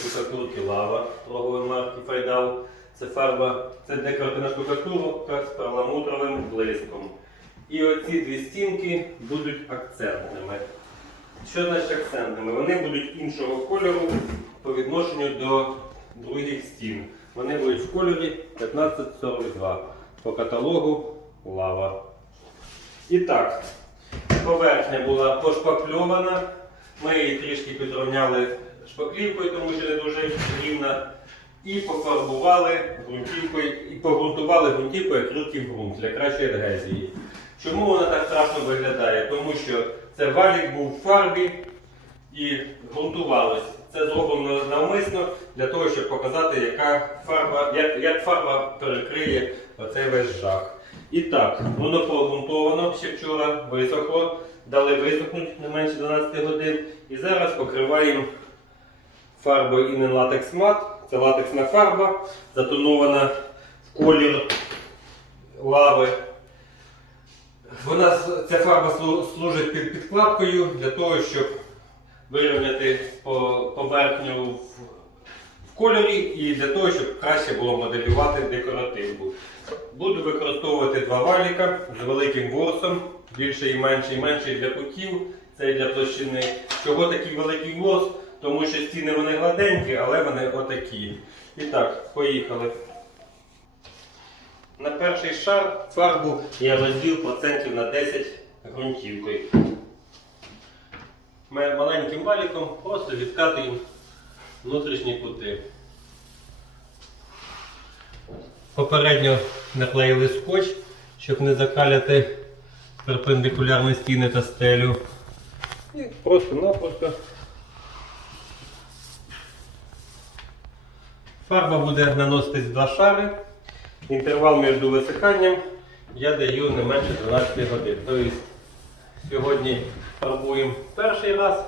штукатурки лава торгової марки Файдал. Це фарба, це декоративна штукатурка з перламутровим блиском. І оці дві стінки будуть акцентними. Що значить акцентними? Вони будуть іншого кольору по відношенню до других стін. Вони будуть в кольорі 1542 по каталогу лава. І так, поверхня була пошпакльована. Ми її трішки підрівняли шпаклівкою, тому що не дуже рівна. І пофарбували ґрунтівкою, і погрунтували ґрунтівкою рідкий ґрунт для кращої адгезії. Чому вона так страшно виглядає? Тому що це валік був в фарбі і ґрунтувалось. Це зроблено навмисно для того, щоб показати, яка фарба, як, як фарба перекриє оцей весь жах. І так, воно прогрунтовано ще вчора, висохло, дали висохнути не менше 12 годин. І зараз покриваємо фарбою Inen Latex Matte. Це латексна фарба, затонована в колір лави. Вона, ця фарба служить під підкладкою для того, щоб вирівняти поверхню в, в кольорі і для того, щоб краще було моделювати декоративку. Буду використовувати два валіка з великим ворсом, більший і менший, менший для кутів, цей для площини. Чого такий великий ворс? Тому що стіни вони гладенькі, але вони отакі. І так, поїхали. На перший шар фарбу я розділ процентів на 10 ґрунтівкою. Ми маленьким валіком просто відкатуємо внутрішні кути. Попередньо наклеїли скотч, щоб не закаляти перпендикулярні стіни та стелю. І просто-напросто Фарба буде наноситись в два шари. Інтервал між висиханням я даю не менше 12 годин. Тобто сьогодні фарбуємо перший раз,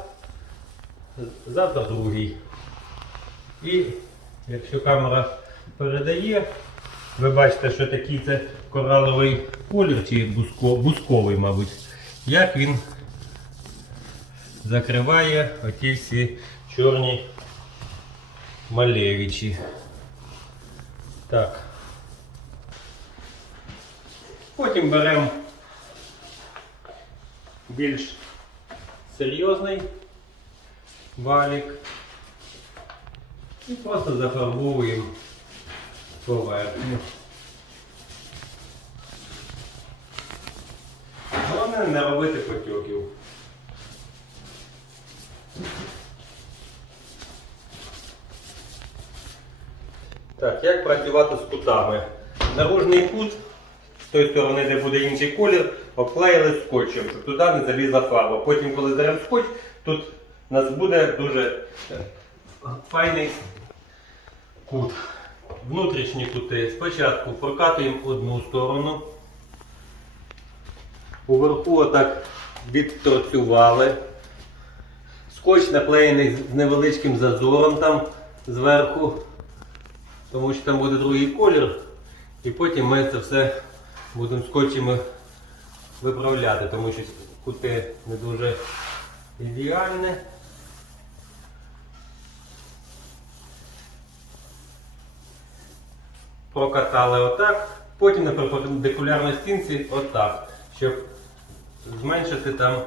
завтра другий. І якщо камера передає, ви бачите, що такий це кораловий колір чи буско- бусковий, мабуть, як він закриває оті всі чорні малевичі. Так. Потім беремо більш серйозний валік і просто зафарбовуємо поверхню. Головне не робити потьоків. Так, як працювати з кутами? Наружний кут, з тої сторони, де буде інший колір, обклеїли скотчем, щоб туди не залізла фарба. Потім, коли здаремо скотч, тут у нас буде дуже е, файний кут. Внутрішні кути. Спочатку прокатуємо одну сторону. Уверху отак відторцювали. Скотч наклеєний з невеличким зазором там зверху тому що там буде другий колір, і потім ми це все будемо скотчем виправляти, тому що кути не дуже ідеальні. Прокатали отак, потім на перпендикулярній стінці отак, щоб зменшити там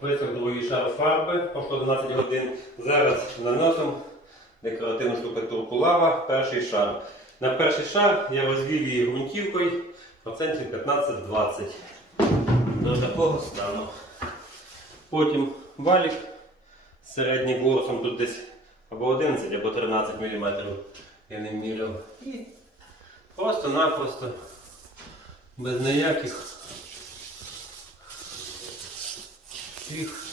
Висох другий шар фарби, пройшло 12 годин. Зараз наносимо декоративну штукатурку лава, перший шар. На перший шар я розвів її ґрунтівкою процентів 15-20 до такого стану. Потім валік з середнім ворсом тут десь або 11, або 13 мм. Я не міряв. І просто-напросто без ніяких всіх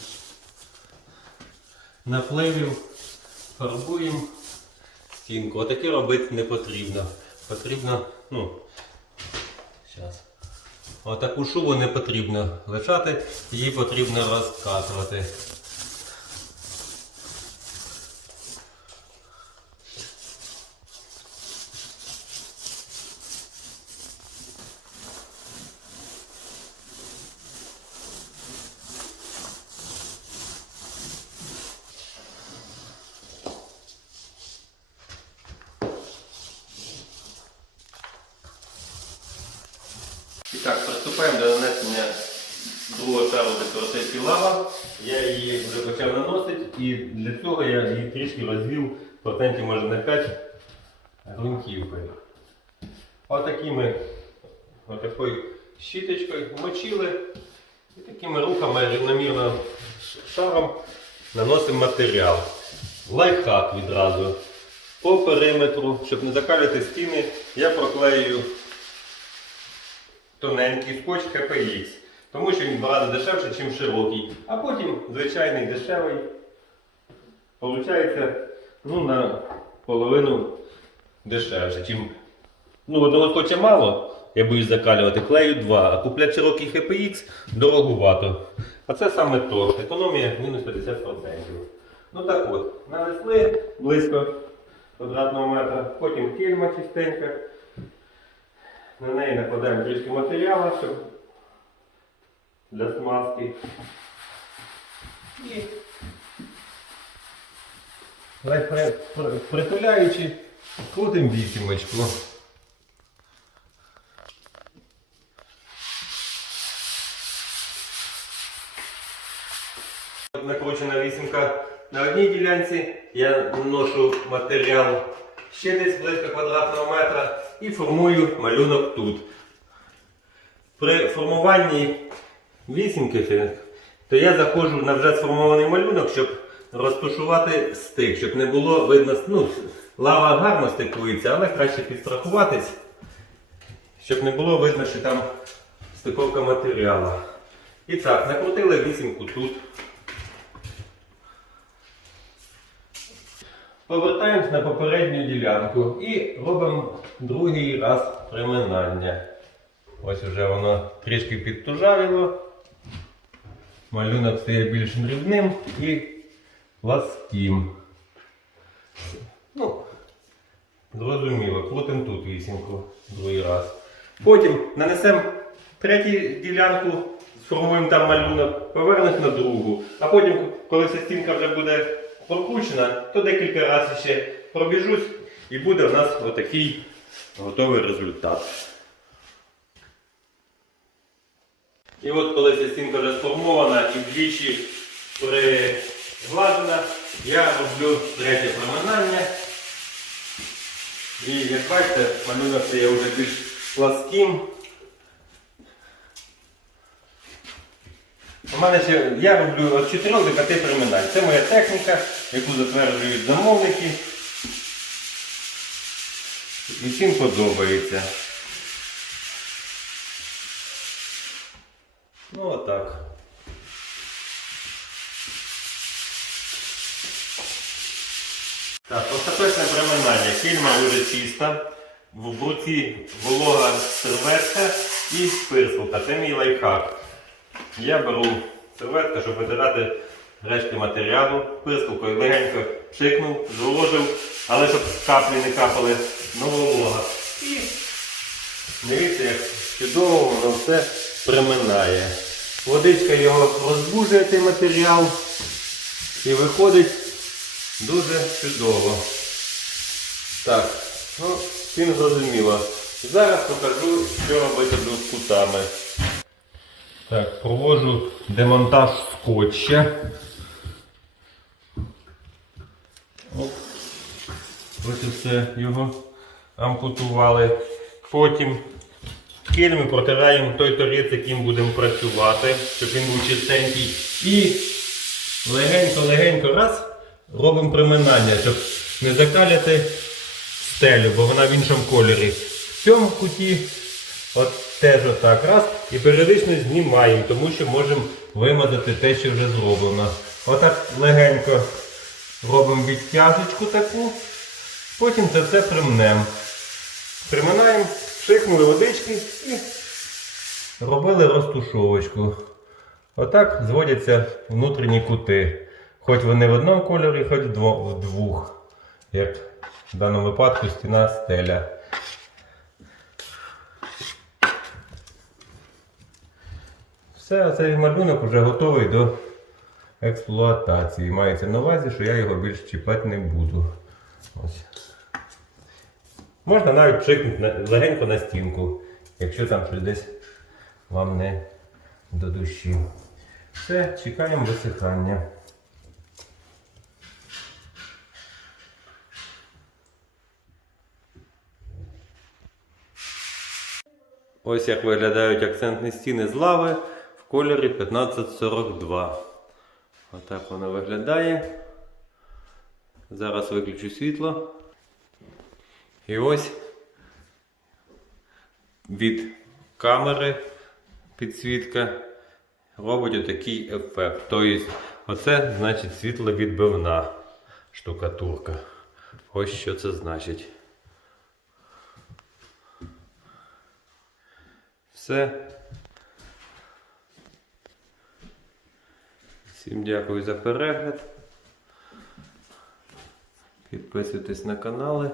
напливів фарбуємо стінку. Отаке робити не потрібно. Потрібно, ну, зараз. Отаку шубу не потрібно лишати, її потрібно розкатувати. Так, приступаємо до нанесення другого шару декоративки лава. Я її вже почав наносити і для цього я її трішки розвів процентів може на 5 грунтівкою. Отакими отакою щіточкою мочили і такими рухами рівномірно шаром наносимо матеріал. Лайфхак відразу. По периметру, щоб не закалювати стіни, я проклею тоненький скотч HPX, тому що він рази дешевше, ніж широкий. А потім звичайний дешевий. Получається ну, на половину дешевше. Чим... Ну, одного скотча мало, я боюсь закалювати, клею два, а купляти широкий HPX дорогувато. А це саме то. Економія мінус 50%. Ну так от, нанесли близько квадратного метра, потім кільма чистенька. На неї накладаємо трішки матеріалу, щоб для смазки. І при- притуляючи, крутимо вісімочку. Накручена вісімка на одній ділянці, я наношу матеріал ще десь близько квадратного метра і формую малюнок тут. При формуванні вісімки, то я заходжу на вже сформований малюнок, щоб розташувати стик, щоб не було видно, ну, лава гарно стикується, але краще підстрахуватись, щоб не було видно, що там стиковка матеріалу. І так, накрутили вісімку тут. Повертаємось на попередню ділянку і робимо другий раз приминання. Ось вже воно трішки підтужавіло. Малюнок стає більш дрібним і пласким. Ну, зрозуміло, крутимо тут вісімку другий раз. Потім нанесемо третю ділянку, сформуємо там малюнок, повернемось на другу. А потім, коли ця стінка вже буде прокручена, то декілька разів ще пробіжусь і буде в нас отакий готовий результат. І от коли ця стінка вже сформована і вдвічі пригладена, я роблю третє проминання. І як бачите, малюнок стає вже більш пласким. У мене ще, я роблю від 4 до 5 приминань. Це моя техніка, яку затверджують замовники. І всім подобається. Ну отак. Так, остаточне приминання. Кільма вже чиста. В бруці волога серветка і пирсалка. Це мій лайфхак. Я беру серветку, щоб витирати рештки матеріалу, пирскалкою легенько пшикнув, зволожив, але щоб каплі не капали на волога. І дивіться, як чудово воно все приминає. Водичка його розбужує цей матеріал і виходить дуже чудово. Так, ну, всім зрозуміло. Зараз покажу, що робити з кутами. Так, проводжу демонтаж скотча. Оп. Ось все його ампутували. Потім кільми протираємо той торець, яким будемо працювати, щоб він був чистенький. І легенько-легенько раз робимо приминання, щоб не закаляти стелю, бо вона в іншому кольорі. В цьому куті От теж отак раз. І періодично знімаємо, тому що можемо вимазати те, що вже зроблено. Отак легенько робимо відтяжечку таку. Потім це все примнемо. Приминаємо, пшикнули водички і робили розтушовочку. Отак зводяться внутрішні кути. Хоч вони в одному кольорі, хоч в в двох. Як в даному випадку стіна стеля. Все, цей малюнок вже готовий до експлуатації. Мається на увазі, що я його більш чіпати не буду. Ось. Можна навіть пшикнути легенько на стінку, якщо там щось десь вам не до душі. Все, чекаємо висихання. Ось як виглядають акцентні стіни з лави в кольорі 1542. Отак воно виглядає. Зараз виключу світло. І ось від камери підсвітка робить отакий ефект. Тобто, оце значить світловідбивна штукатурка. Ось що це значить. Все. Всім дякую за перегляд. Підписуйтесь на канали.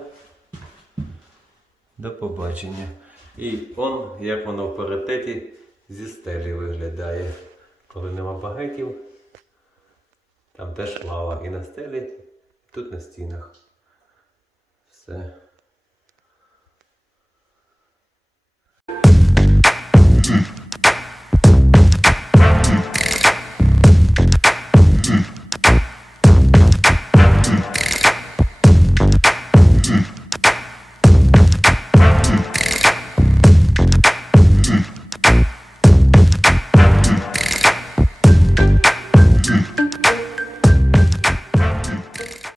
До побачення. І он, як воно в паритеті зі стелі виглядає. Коли нема багетів, там теж лава і на стелі, і тут на стінах. Все.